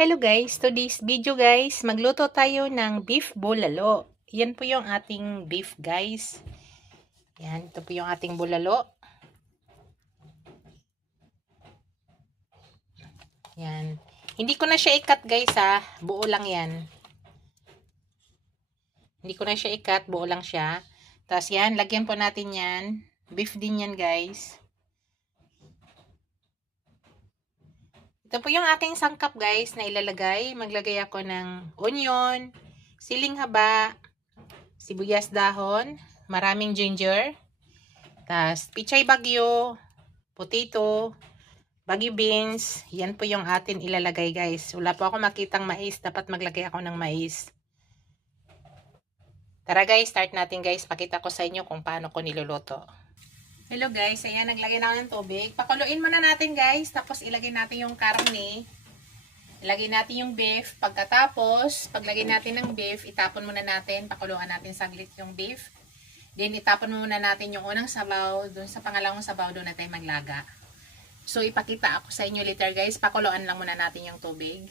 Hello guys, today's video guys, magluto tayo ng beef bulalo. Yan po yung ating beef guys. Yan, ito po yung ating bulalo. Yan. Hindi ko na siya ikat guys ha, buo lang yan. Hindi ko na siya ikat, buo lang siya. Tapos yan, lagyan po natin yan. Beef din yan guys. Ito po yung aking sangkap guys na ilalagay. Maglagay ako ng onion, siling haba, sibuyas dahon, maraming ginger, tas pichay bagyo, potato, bagyo beans. Yan po yung atin ilalagay guys. Wala po ako makitang mais. Dapat maglagay ako ng mais. Tara guys, start natin guys. Pakita ko sa inyo kung paano ko niluluto. Hello guys, ayan, naglagay na ako ng tubig. Pakuluin muna natin guys. Tapos ilagay natin yung karne. Ilagay natin yung beef. Pagkatapos, paglagay natin ng beef, itapon muna natin. Pakuluan natin saglit yung beef. Then, itapon muna natin yung unang sabaw. Doon sa pangalawang sabaw, doon na tayo maglaga. So, ipakita ako sa inyo later guys. Pakuluan lang muna natin yung tubig.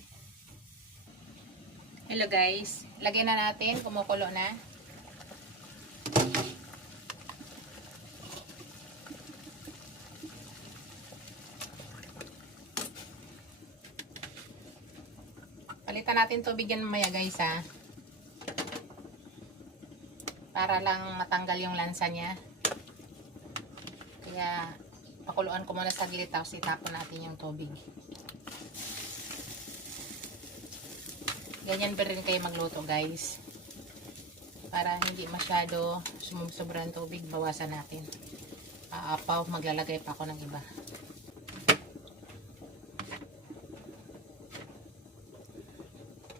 Hello guys. Lagay na natin. Kumukulo na. Palitan natin tubig yan mamaya guys ha. Para lang matanggal yung lansa niya. Kaya pakuluan ko muna saglit tapos itapon natin yung tubig. Ganyan pa rin kayo magluto guys. Para hindi masyado sumusobra ang tubig, bawasan natin. Aapaw, maglalagay pa ako ng iba.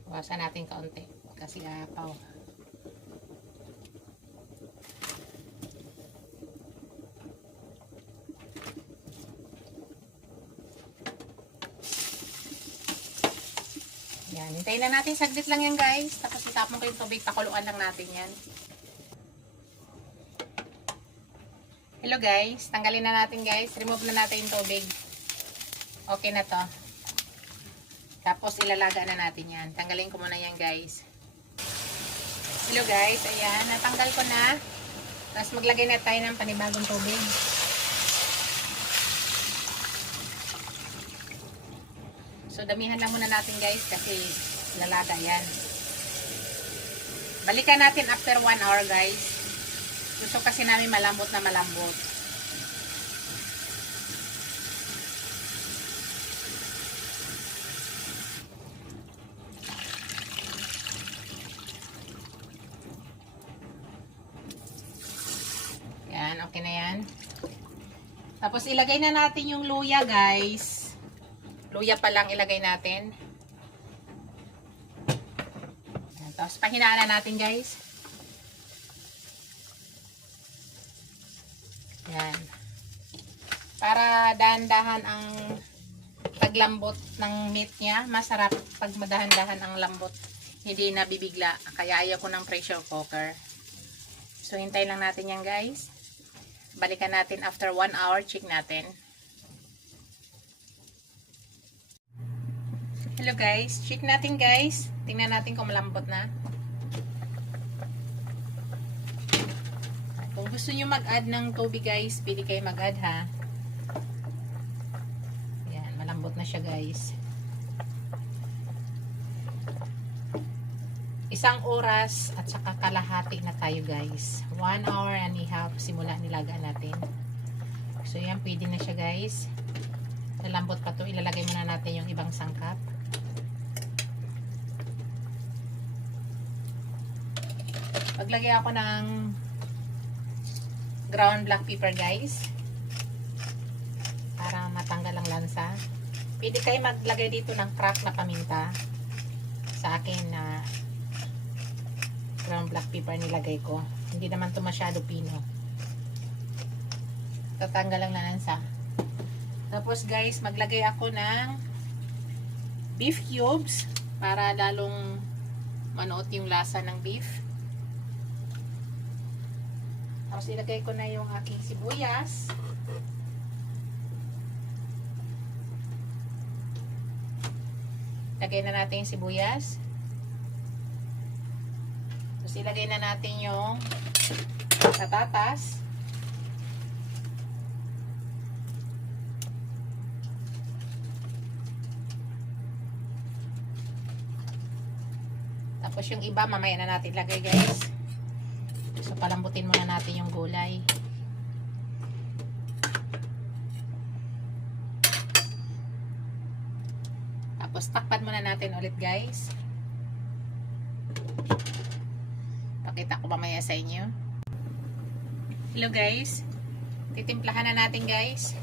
Bawasan natin kaunti kasi aapaw. Yan, hintayin na natin saglit lang yan guys. Tapos itapon ko yung tubig, pakuluan lang natin yan. Hello guys, tanggalin na natin guys. Remove na natin yung tubig. Okay na to. Tapos ilalaga na natin yan. Tanggalin ko muna yan guys. Hello guys, ayan, natanggal ko na. Tapos maglagay na tayo ng panibagong tubig. So, damihan lang muna natin guys kasi lalaga yan. Balikan natin after 1 hour guys. Gusto kasi namin malambot na malambot. Yan, okay na yan. Tapos ilagay na natin yung luya guys. Luya pa lang ilagay natin. Yan, tapos pahinaan na natin guys. Yan. Para dahan-dahan ang paglambot ng meat niya. Masarap pag madahan-dahan ang lambot. Hindi nabibigla. Kaya ayaw ko ng pressure cooker. So, hintay lang natin yan guys. Balikan natin after 1 hour. Check natin. Hello guys. Check natin guys. Tingnan natin kung malambot na. Kung gusto nyo mag-add ng tubig guys, pili kayo mag-add ha. Yan, malambot na siya guys. 1 oras at saka kalahati na tayo guys. 1 hour and a half simula nilaga natin. So yan, pwede na siya guys. Lalambot pa to. Ilalagay muna natin yung ibang sangkap. Maglagay ako ng ground black pepper guys. Para matanggal ang lansa. Pwede kayo maglagay dito ng crack na paminta. Sa akin na ground black pepper nilagay ko. Hindi naman to masyado pino. Tatanggal lang na lansa. Tapos guys, maglagay ako ng beef cubes para lalong manuot yung lasa ng beef. Tapos ilagay ko na yung aking sibuyas. Lagay na natin yung sibuyas. Tapos ilagay na natin yung patatas. Tapos yung iba mamaya na natin lagay guys. So palambutin muna natin yung gulay. Tapos takpan muna natin ulit guys. Pakita ko mamaya sa inyo. Hello guys. Titimplahan na natin guys.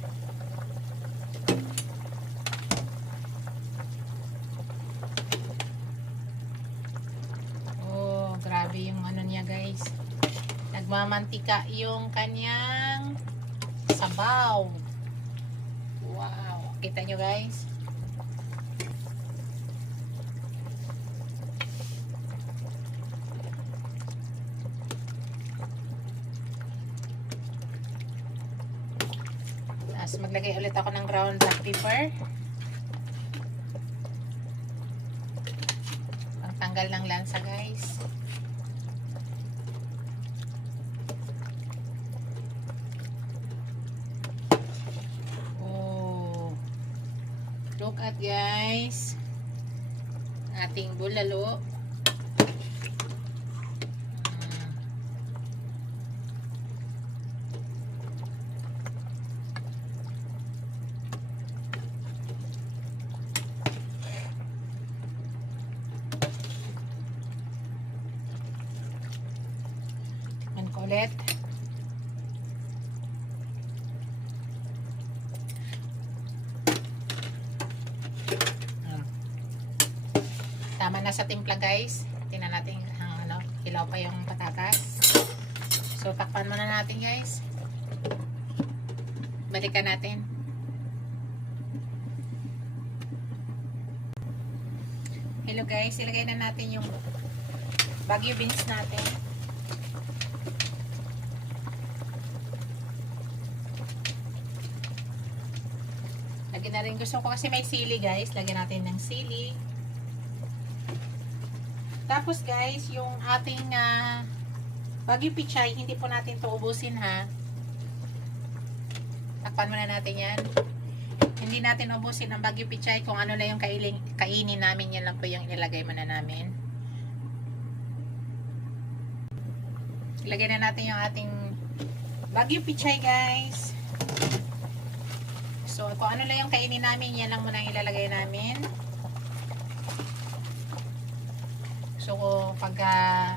Oh, grabe yung ano niya guys. Nagmamantika yung kanyang sabaw. Wow. Kita nyo guys. Tapos maglagay ulit ako ng ground black pepper. Pangtanggal ng lansa guys. Oh. Look at guys. Ating bulalo. Ulit. Tama na sa timpla guys. Tingnan natin ano, hilaw pa yung patatas. So takpan muna natin guys. Balikan natin. Hello guys, ilagay na natin yung Baguio beans natin. Lagyan na rin, gusto ko kasi may sili guys, lagyan natin ng sili. Tapos guys, yung ating Baguio pichay, hindi po natin to ubusin ha. Takpan muna natin yan. Hindi natin ubusin ang Baguio pichay, kung ano na yung kainin namin, yan lang po yung ilagay muna namin. Ilagay na natin yung ating Baguio pichay guys. So, kung ano lang yung kainin namin, yan lang muna ilalagay namin. So, pag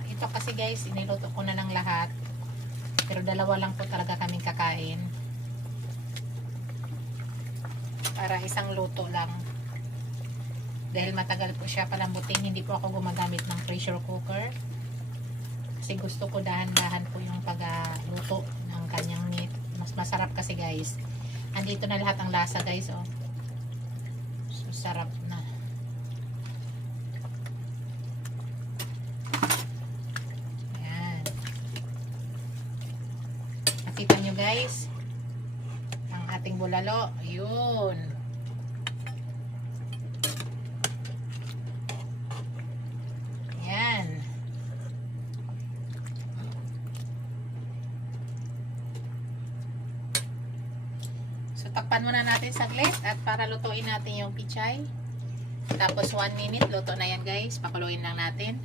ito kasi guys, iniluto ko na ng lahat. Pero dalawa lang po talaga kaming kakain. Para isang luto lang. Dahil matagal po siya palambutin, hindi po ako gumagamit ng pressure cooker. Kasi gusto ko dahan-dahan po yung pagluto ng kanyang meat. Mas masarap kasi guys. Andito na lahat ang lasa guys, oh. So, sarap na. Ayan. Nakita nyo guys, ang ating bulalo. Ayun. Ayan. Takpan muna natin saglit at para lutuin natin yung pichay. Tapos 1 minute, luto na yan guys. Pakuluin lang natin.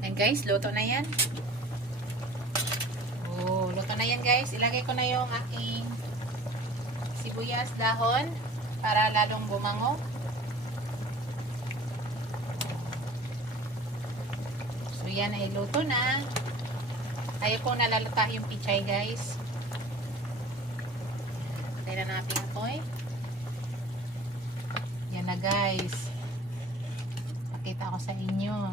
And guys, luto na yan. Oh, luto na yan guys. Ilagay ko na yung aking sibuyas, dahon para lalong bumango. So, yan ay luto na. Ayaw po nalalata yung pichay guys. Patay na natin ito eh. Yan na guys. Pakita ko sa inyo.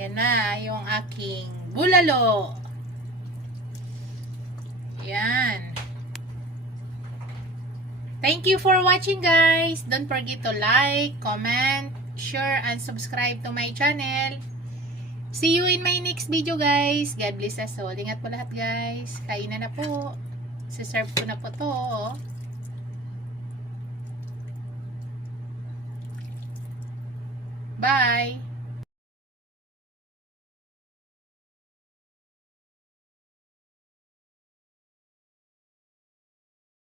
Yan na yung aking bulalo. Yan. Thank you for watching guys. Don't forget to like, comment, share, and subscribe to my channel. See you in my next video guys. God bless us all. Ingat po lahat guys. Kainan na po. Siserve ko na po to. Bye!